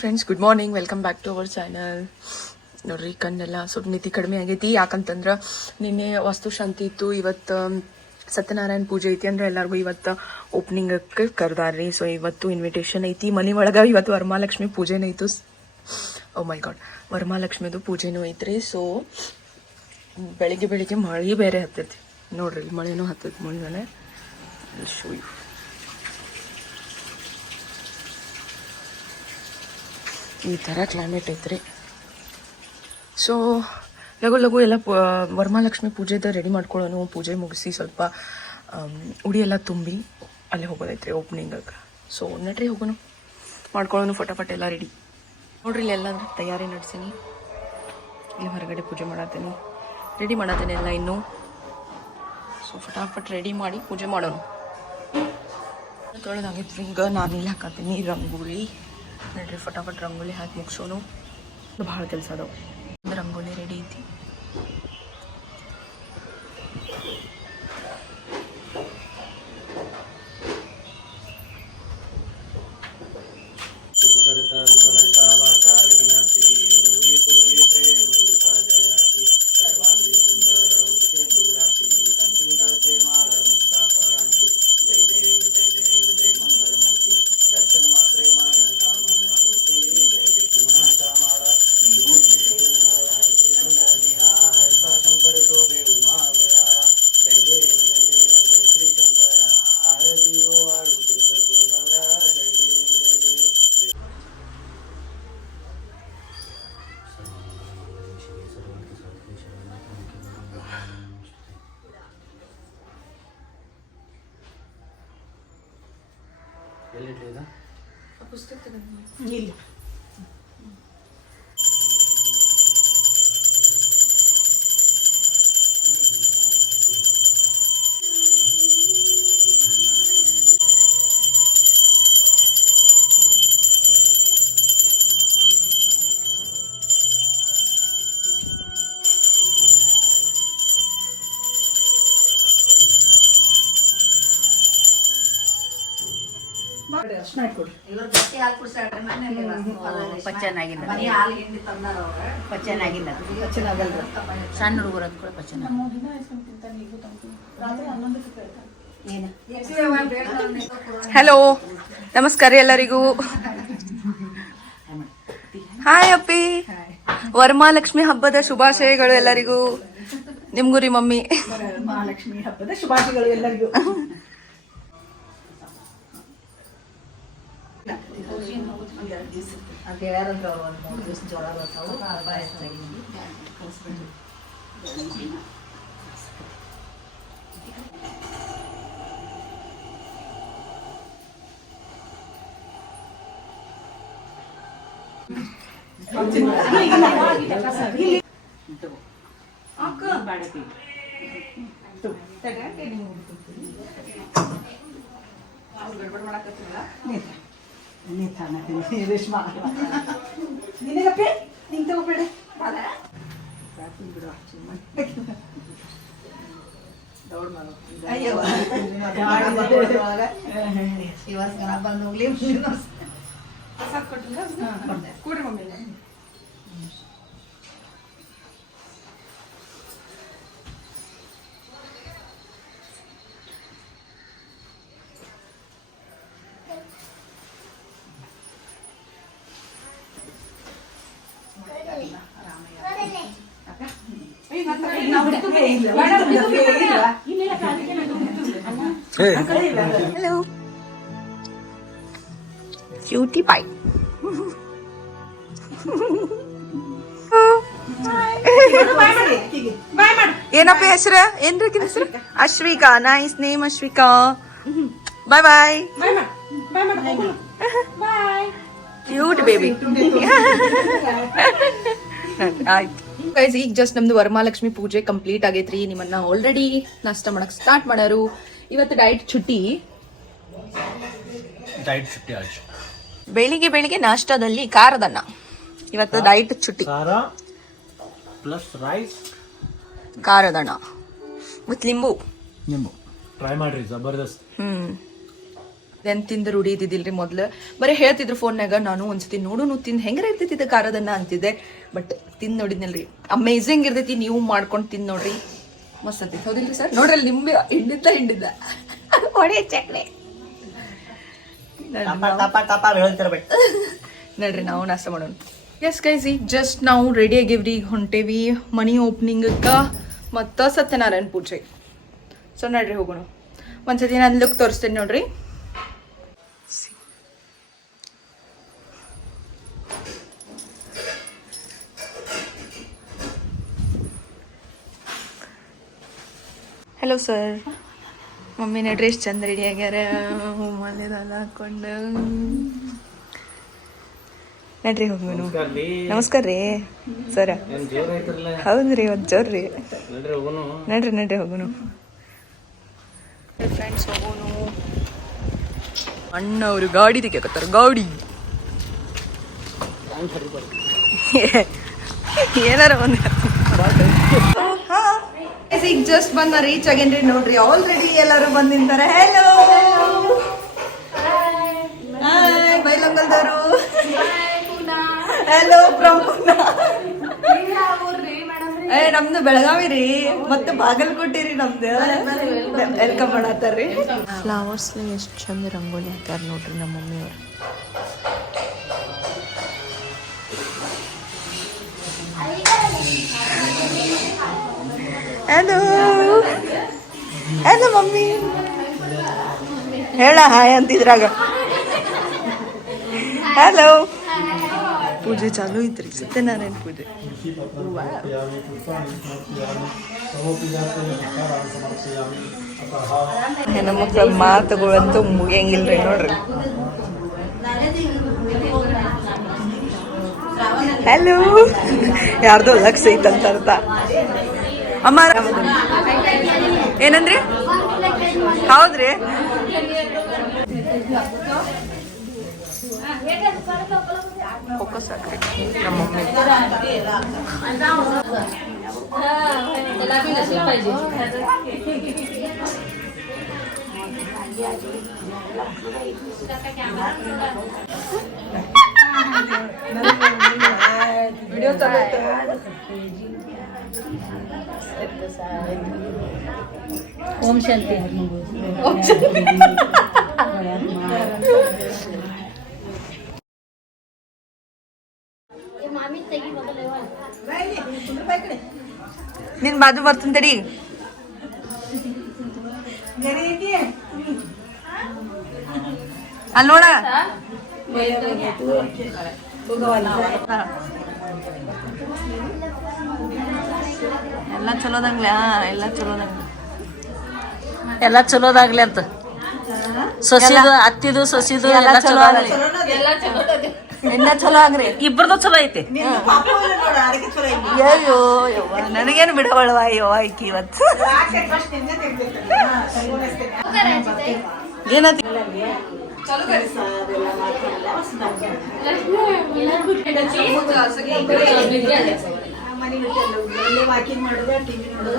Friends, good morning. Welcome back to our channel. ನೋಡ್ರಿ, ಕಣ್ಣೆಲ್ಲ ಸ್ವಲ್ಪ ಮಿತಿ ಕಡಿಮೆ ಆಗೈತಿ. ಯಾಕಂತಂದ್ರೆ ನಿನ್ನೆ ವಾಸ್ತುಶಾಂತಿ ಇತ್ತು, ಇವತ್ತು ಸತ್ಯನಾರಾಯಣ ಪೂಜೆ ಐತಿ. ಅಂದ್ರೆ ಎಲ್ಲರಿಗೂ ಇವತ್ತು ಓಪನಿಂಗಕ್ಕೆ ಕರ್ದಾರ್ರಿ. ಸೊ ಇವತ್ತು ಇನ್ವಿಟೇಷನ್ ಐತಿ ಮನೆ ಒಳಗೆ. ಇವತ್ತು ವರಮಹಾಲಕ್ಷ್ಮಿ ಪೂಜೆನೂ ಐತು. ಓ ಮೈ ಗಾಡ್, ವರಮಹಾಲಕ್ಷ್ಮಿದು ಪೂಜೆನೂ ಐತ್ರಿ. ಸೊ ಬೆಳಿಗ್ಗೆ ಮಳೆ ಬೇರೆ ಹತ್ತೈತಿ. ನೋಡ್ರಿ, ಮಳೆನೂ ಹತ್ತೈತಿ. ಮುಂಜಾನೆ ಶೋ ಯು. ಈ ಥರ ಕ್ಲೈಮೇಟ್ ಐತ್ರಿ. ಸೊ ಲಘು ಎಲ್ಲ ವರಮಹಾಲಕ್ಷ್ಮಿ ಪೂಜೆದ ರೆಡಿ ಮಾಡ್ಕೊಳ್ಳೋನು. ಪೂಜೆ ಮುಗಿಸಿ ಸ್ವಲ್ಪ ಉಡಿ ಎಲ್ಲ ತುಂಬಿ ಅಲ್ಲಿ ಹೋಗೋದೈತ್ರಿ ಓಪನಿಂಗಕ್ಕೆ. ಸೊ ನಡ್ರಿ ಹೋಗೋನು, ಮಾಡ್ಕೊಳ್ಳೋನು ಫಟಾಫಟ್ ಎಲ್ಲ ರೆಡಿ. ನೋಡ್ರಿ, ಇಲ್ಲಿ ಎಲ್ಲ ತಯಾರಿ ನಡೆಸೀನಿ. ಇಲ್ಲಿ ಹೊರಗಡೆ ಪೂಜೆ ರೆಡಿ ಮಾಡತ್ತೇನೆ ಎಲ್ಲ ಇನ್ನೂ. ಸೊ ಫಟಾಫಟ್ ರೆಡಿ ಮಾಡಿ ಪೂಜೆ ಮಾಡೋನು. ತೊಳೆದಾಗಿತ್ತು. ಈಗ ನಾನು ಇಲ್ಲಿ ಹಾಕತ್ತೀನಿ ರಂಗೋಲಿ. ನೋಡ್ರಿ, ಫಟಾಫಟ್ ರಂಗೋಲಿ ಹಾಕಿ ಮುಗಿಸೋನು. ಭಾಳ ಕೆಲಸ ಅದಾವೆ. ರಂಗೋಲಿ ರೆಡಿ ಐತಿ. ಪುಸ್ತಕ ಇಲ್ಲ. ಸಣ್ಣ ಹುಡುಗರು ಕೂಡ ಪಚನ. ಹಲೋ, ನಮಸ್ಕಾರ ಎಲ್ಲರಿಗೂ. ಹಾಯ್ ಅಪ್ಪಿ. ವರಮಹಾಲಕ್ಷ್ಮಿ ಹಬ್ಬದ ಶುಭಾಶಯಗಳು ಎಲ್ಲರಿಗೂ. ನಿಮ್ಗೂ ರೀ ಮಮ್ಮಿ. ಮಹಾಲಕ್ಷ್ಮಿ ಹಬ್ಬದ ಶುಭಾಶಯಗಳು ಎಲ್ಲರಿಗೂ. ನಿನಗಪ್ಪೆ ನಿಂಗೆ ತಗೋಬೇಡ. ಬಂದು ಹೋಗ್ಲಿ ಕೂಡ್ರಿ ಮಮ್ಮಿ. Hello. Cutie pie. ಏನಪ್ಪ ಹೆಸರು? ಏನ್ರಿ ಹೆಸರು? Ashwika. Nice name Ashwika. Bye bye. Cute baby. ಆಯ್ತು ಗೈಸ್, ಈಗ ಜಸ್ಟ್ ನಮ್ದು ವರಮಹಾಲಕ್ಷ್ಮಿ ಪೂಜೆ ಕಂಪ್ಲೀಟ್ ಆಗೈತ್ರಿ. ನಿಮ್ಮನ್ನ ಆಲ್ರೆಡಿ ನಾಷ್ಟ ಮಾಡಕ್ ಸ್ಟಾರ್ಟ್ ಮಾಡ್ಯಾರು. ಇವತ್ತು ಡೈಟ್ ಚುಟ್ಟಿ. ಬೆಳಿಗ್ಗೆ ನಾಷ್ಟದಲ್ಲಿ ಖಾರದನ್ನ. ಇವತ್ತು ಡೈಟ್ ಚುಟ್ಟಿ. ಪ್ಲಸ್ ರೈಸ್, ಖಾರದನ್ನ ವಿತ್ ಲಿಂಬು. ಟ್ರೈ ಮಾಡ್ರಿ, ಜಬರ್ದಸ್ತ್. ದೆನ್ ತಿಂದು ರೂಢಿ ಇದ್ದಿದ್ದಿಲ್ರಿ ಮೊದ್ಲು ಬರೀ ಹೇಳ್ತಿದ್ರು ಫೋನ್ಯಾಗ. ನಾನು ಒಂದ್ಸತಿ ನೋಡು ತಿಂದು ಹೆಂಗಾರ ಇರ್ತೈತಿ ಇದು ಖಾರದನ್ನ ಅಂತಿದ್ದೆ. ಬಟ್ ತಿಂದು ನೋಡಿದ್ನಲ್ರಿ, ಅಮೇಝಿಂಗ್ ಇರ್ತೈತಿ. ನೀವು ಮಾಡ್ಕೊಂಡು ತಿಂದು ನೋಡ್ರಿ, ಮಸ್ತ್ ಅಂತೈತಿ. ಹೌದಿಲ್ರಿ ಸರ್? ನೋಡ್ರಲ್ಲಿ ನಿಂಬೆ ಹಿಂಡಿದ್ದ ಹೊಡೆ ಚಕ್ರೆ ನೋಡ್ರಿ. ನಾವು ನಾಷ್ಟ ಮಾಡೋಣ. ಎಸ್ ಗೈಸ್, ಈಗ ಜಸ್ಟ್ ನಾವು ರೆಡಿ ಆಗಿವ್ರಿ. ಈಗ ಹೊಂಟೇವಿ ಮನಿ ಓಪನಿಂಗಕ್ಕೆ ಮತ್ತು ಸತ್ಯನಾರಾಯಣ ಪೂಜೆ. ಸೊ ನೋಡ್ರಿ ಹೋಗೋಣ. ಒಂದ್ಸತಿ ನಾನು ಲುಕ್ ತೋರಿಸ್ತೇನೆ ನೋಡ್ರಿ. Hello sir. ಮಮ್ಮಿ ನೋಡ್ರಿ ಎಷ್ಟು ಚಂದ ರೆಡಿ ಆಗ್ಯಾರ. ಮಲೆದಲ್ಲ ಹಾಕೊಂಡು ನಡ್ರಿ ಹೋಗೋಣ. ನಮಸ್ಕಾರ ರೀ ಸರ. ಹೌದ್ರಿ, ಒಂದು ಜೋರ್ರಿ. ನಡ್ರಿ ಹೋಗೋಣ ಫ್ರೆಂಡ್ಸ್, ಹೋಗೋಣ. ಅಣ್ಣ ಅವರು ಗಾಡಿ ತೆಗಿಯಕತ್ತಾರ. ಗಾಡಿ ಏನಾರ ಒಂದು ಈಗ ಜಸ್ಟ್ ಬಂದ ರೀಚ್ ಆಗೇನ್ರಿ. ನೋಡ್ರಿ ಆಲ್ರೆಡಿ ಎಲ್ಲರೂ ಬಂದ್ ನಿಂತಾರೆ. ಹೆಲೋ ಹಾಯ್ ಬೈಲಂಗಲ್ದವರು. Hello from Pune. ನಮ್ದು ಬೆಳಗಾವಿ ರೀ, ಮತ್ತೆ ಬಾಗಲಕೋಟೆ ರೀ ನಮ್ದು. ವೆಲ್ಕಮ್ ಮಾಡತ್ತಾರ್ರಿ. ಫ್ಲವರ್ಸ್ ಎಷ್ಟು ಚಂದ ರಂಗೋಲಿ ಹಾಕ್ಯಾರ ನೋಡ್ರಿ ನಮ್ಮ ಮಮ್ಮಿಯವ್ರು. ಹಲೋ ಹಲೋ ಮಮ್ಮಿ ಹೇಳ ಹಾಯ್ ಅಂತಿದ್ರಾಗ. ಹಲೋ. ಪೂಜೆ ಚಾಲು ಐತ್ರಿ, ಸತ್ಯನಾರಾಯಣ ಪೂಜೆ. ಹೆಣ್ಮಕ್ಳ ಮಾತುಗಳಂತೂ ಮುಗಿಯಂಗಿಲ್ರಿ ನೋಡ್ರಿ. ಹಲೋ. ಯಾರ್ದೋ ಲಕ್ಷ ಐತಂತ ಅರ್ಥ. ಅಮ್ಮ ಏನಂದ್ರಿ? ಹೌದ್ರಿ. ಫೋಕಸ್ ಹಾಕ್ರಿ ನಮ್ಮ ಮಮ್ಮಿ. ವಿಡಿಯೋ ಓಂ ಶಾಂತಿ. ನಿನ್ ಬಾಜು ಬರ್ತೀನಿ ತಡಿ. ಅಲ್ಲಿ ನೋಡ. ಎಲ್ಲ ಚಲೋದಂಗ್ಲೆ. ಎಲ್ಲ ಚಲೋದಾಗ್ಲಿ ಅಂತ. ಸೊಸಿದು ಅತ್ತಿದು ಸೊಸಿದು ಎಲ್ಲ ಚಲೋ ಆಗ್ಲಿ. ಇನ್ನ ಚಲೋ ಆಗ್ರಿ. ಇಬ್ಬರದು ಚಲೋ ಐತಿ. ಅಯ್ಯೋ ಯವ್ವ, ನನಗೇನು ಬಿಡವಳವ ಯವ್ವ ಈಕಿ ಇವತ್ತು. ಏನಂತ ವಾಕಿಂಗ್ ಮಾಡೋದು, ಟಿವಿ ನೋಡೋದು,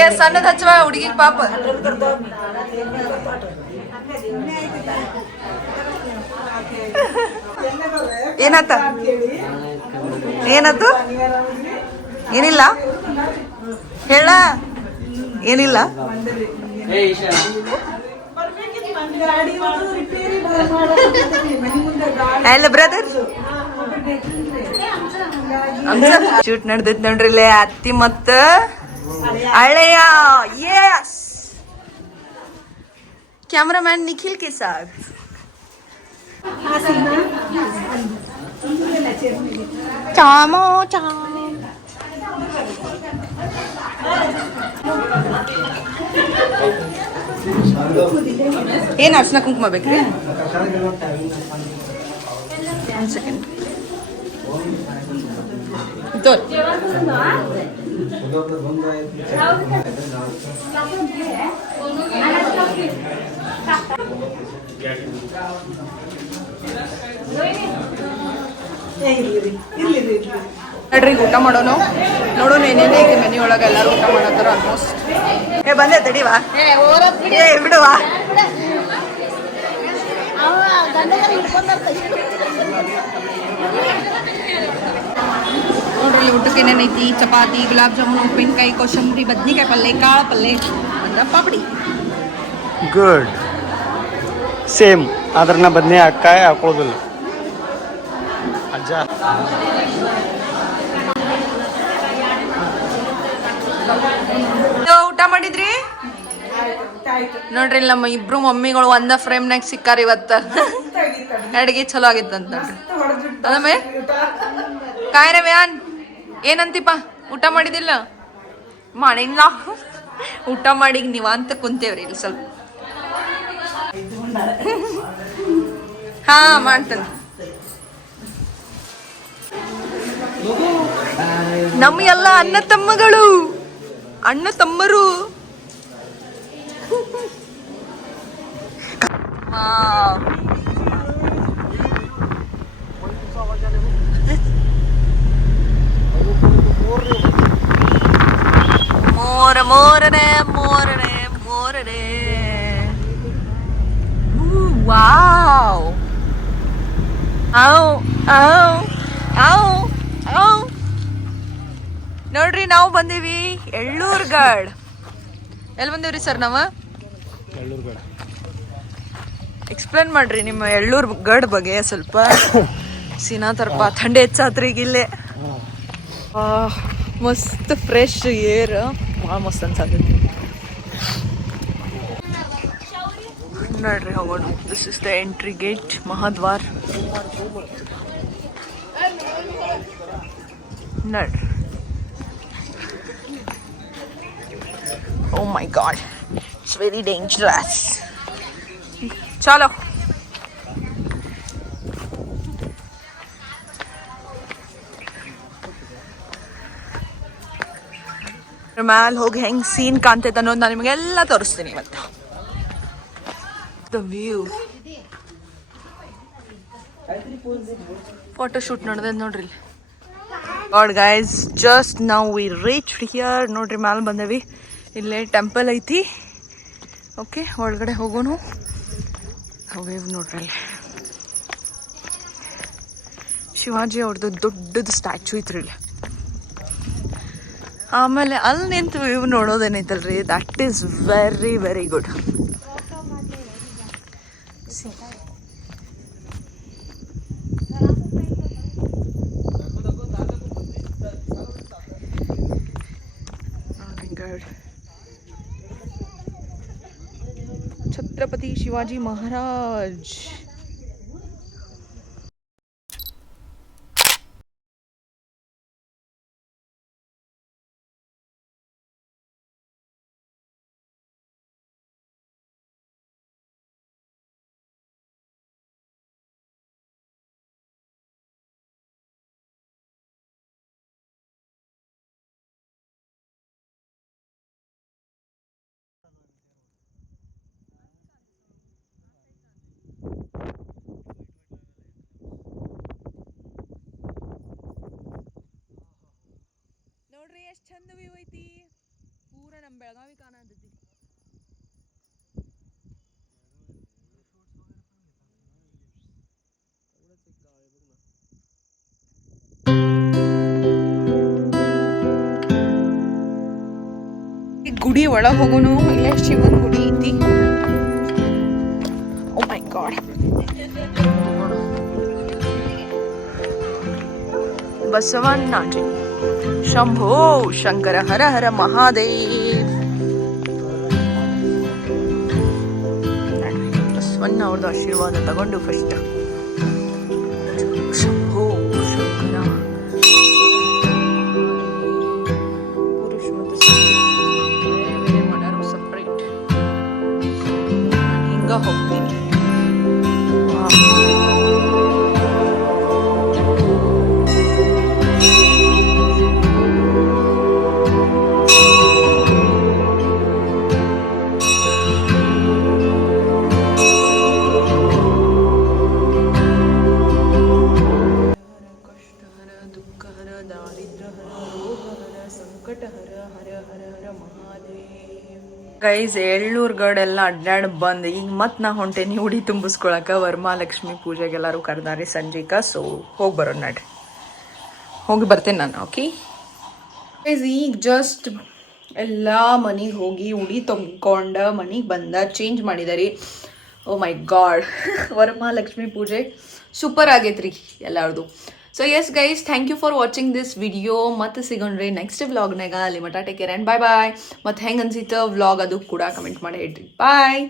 ಏ ಸಣ್ಣದ ಹಚ್ಚವ ಹುಡುಗಿಗೆ ಪಾಪ. ಏನತ್ತ ಏನತ್ತು? ಏನಿಲ್ಲ ಹೇಳ. ಏನಿಲ್ಲ. Hello brother. ಶೂಟ್ ನಡ್ದೈತ್ ನೋಡ್ರಿ ಇಲ್ಲೇ ಅತ್ತಿ ಮತ್ತ ಹಳೆಯ. ಯಸ್, ಕ್ಯಾಮ್ರಾಮ್ಯಾನ್ ನಿಖಿಲ್ ಕೆ ಸಾಥ್. ಚಾಮೋ ಚಾಮ್. ಏನ್ ಅರ್ಶನ ಕುಂಕುಮ ಬೇಕ್ರಿ? ಒಂದ್ ಸೆಕೆಂಡ್. ತೋರ್ ನೋಡ್ರಿ ಊಟ ಮಾಡೋನು ನೋಡೋಣ ಏನೇನು ಐತಿ ಮೆನ್ಯೂ ಒಳಗೆ ಎಲ್ಲರೂ ಊಟ ಮಾಡತ್ತಾರ ಆಲ್ಮೋಸ್ಟ್ ಬಂದೆ ತಡಿವಾ ಬಿಡುವಾ ನೋಡ್ರಿ ಇಲ್ಲಿ ಊಟಕ್ಕೆ ಏನೇನೈತಿ ಚಪಾತಿ ಗುಲಾಬ್ ಜಾಮೂನು ಉಪ್ಪಿನಕಾಯಿ ಕೋಸಂಬರಿ ಬದ್ನಿಕಾಯಿ ಪಲ್ಯ ಕಾಳು ಪಲ್ಯ ಅಂದ್ರೆ ಪಾಪಡಿ ಗುಡ್ ಸೇಮ್ ಆದ್ರೆ ನಾ ಬದನೆ ಕಾಯಿ ಹಾಕೋದಿಲ್ಲ ಅಜ್ಜ ಊಟ ಮಾಡಿದ್ರಿ ನೋಡ್ರಿ ನಮ್ಮ ಇಬ್ರು ಮಮ್ಮಿಗಳು ಒಂದ ಫ್ರೇಮ್ನಾಗ ಸಿಕ್ಕಾರ ಇವತ್ತ ಅಡ್ಗೆ ಚಲೋ ಆಗಿತ್ತಂತ ಅದಮ್ಮೆ ಕಾಯ್ರ ವ್ಯಾನ್ ಏನಂತಿಪ್ಪ ಊಟ ಮಾಡಿದಿಲ್ಲ ಮಾಡಿಲ್ಲ ಊಟ ಮಾಡಿ ನೀವ ಅಂತ ಕುಂತೇವ್ರಿ ಇಲ್ಲಿ ಸ್ವಲ್ಪ ಹಾ ಮಾಡ್ತೇನೆ ನಮ್ಮ ಎಲ್ಲ ಅಣ್ಣ ತಮ್ಮಗಳು ಅಣ್ಣ ತಮ್ಮರು ಮೋರ ಮೋರನೆ ಮೋರನೆ ಮೋರನೆ ವಾವ್ ನೋಡ್ರಿ ನಾವು ಬಂದೀವಿ ಎಳ್ಳೂರ್ಗಡ್ ಎಲ್ಲಿ ಬಂದೀವ್ರಿ ಸರ್ ನಾವು ಎಕ್ಸ್ಪ್ಲೇನ್ ಮಾಡ್ರಿ ನಿಮ್ಮ ಎಳ್ಳೂರ್ ಗಡ್ ಬಗ್ಗೆ ಸ್ವಲ್ಪ ಸೀನಾ ತರಪ ಥಂಡಿ ಹೆಚ್ಚಾತ್ರಿ ಈಗ ಇಲ್ಲೇ ಮಸ್ತ್ ಫ್ರೆಶ್ ಏರ್ ಭಾಳ ಮಸ್ತ್ ಅನ್ಸತೈತಿ ನೋಡ್ರಿ ಹೋಗೋಣ this is the entry gate ಮಹಾದ್ವಾರ್ ನೋಡ್ರಿ Oh my god, it's very dangerous. Chalo. ಮ್ಯಾಲ್ ಹೋಗಿ ಹೆಂಗ್ ಸೀನ್ ಕಾಣ್ತೈತೆ ಅನ್ನೋದು ನಾನು ನಿಮಗೆಲ್ಲ ತೋರಿಸ್ತೀನಿ ಇವತ್ತು ದ ವ್ಯೂ ಫೋಟೋ ಶೂಟ್ ನೋಡಿದೆ ನೋಡ್ರಿ ಗಾಡ್ ಗೈಸ್ ಜಸ್ಟ್ ನಾವು ವಿ ರೀಚ್ ಹಿಯರ್ ನೋಡ್ರಿ ಮ್ಯಾಲ್ ಬಂದೇವಿ ಇಲ್ಲೇ ಟೆಂಪಲ್ ಐತಿ ಓಕೆ ಒಳಗಡೆ ಹೋಗೋಣ ವೇವ್ ನೋಡ್ರಿ ಅಲ್ಲಿ ಶಿವಾಜಿ ಅವ್ರದ್ದು ದೊಡ್ಡದು ಸ್ಟ್ಯಾಚು ಐತ್ರಿ ಇಲ್ಲಿ ಆಮೇಲೆ ಅಲ್ಲಿ ನಿಂತು ವ್ಯೂ ನೋಡೋದೇನೈತಲ್ರಿ that is very very good Chhatrapati Shivaji Maharaj ನೋಡ್ರಿ ಎಷ್ಟು ಚಂದ ವ್ಯೂ ಐತಿ ಪೂರ ನಮ್ಮ ಬೆಳಗಾವಿ ಕಾಣತೈತಿ ಗುಡಿ ಒಳಗೆ ಹೋಗೋನು ಇಲ್ಲೇ ಶಿವನ ಗುಡಿ ಐತಿ ಓ ಮೈ ಗಾಡ್ ಬಸವಣ್ಣಾಜಿ ಶಂಭೋ ಶಂಕರ ಹರ ಹರ ಮಹಾದೇವ್ ಬಸವಣ್ಣ ಅವ್ರದ್ದು ಆಶೀರ್ವಾದ ತಗೊಂಡು ಫಸ್ಟ್ ಶಂಭೋ ಶಂಕರ ಪುರುಷ ಮತ್ತು ಬೇರೆ ಬೇರೆ ಮಾಡೋರು ಸಪ್ರೇಟ್ ಹಿಂಗ ಹೋಗ್ತೀನಿ ಗೈಸ್ ಎಳ್ಳೂರ್ಗಡೆಲ್ಲ ಅಡ್ಡಾಡ್ ಬಂದ್ ಈಗ ಮತ್ತೆ ನಾ ಹೊಂಟೇನಿ ಉಡಿ ತುಂಬಿಸ್ಕೊಳಕ ವರಮಹಾಲಕ್ಷ್ಮಿ ಪೂಜೆಗೆ ಎಲ್ಲರೂ ಕರೆದಾರೆ ಸಂಜಿಕ. ಸೊ ಹೋಗಿ ಬರೋಣ ನಡ್ರಿ, ಹೋಗಿ ಬರ್ತೇನೆ ನಾನು. ಓಕೆ ಗೈಸ್, ಈಗ ಜಸ್ಟ್ ಎಲ್ಲ ಮನೆಗೆ ಹೋಗಿ ಉಡಿ ತುಂಬ್ಕೊಂಡ ಮನೆಗೆ ಬಂದ, ಚೇಂಜ್ ಮಾಡಿದಾರಿ. ಓ ಮೈ ಗಾಡ್, ವರಮಹಾಲಕ್ಷ್ಮಿ ಪೂಜೆ ಸೂಪರ್ ಆಗೈತ್ರಿ ಎಲ್ಲಾರ್ದು. So yes guys, thank you for watching this video. ಮತ್ತೆ ಸಿಗೋಣ್ರಿ ನೆಕ್ಸ್ಟ್ ವ್ಲಾಗ್ನಾಗ. ಅಲ್ಲಿ ಮಟ take care and bye bye. ಮತ್ತು ಹೆಂಗೆ ಅನ್ಸಿತ್ತು ವ್ಲಾಗ್ ಅದು ಕೂಡ ಕಮೆಂಟ್ ಮಾಡಿ ಹೇಳ್ರಿ. ಬಾಯ್.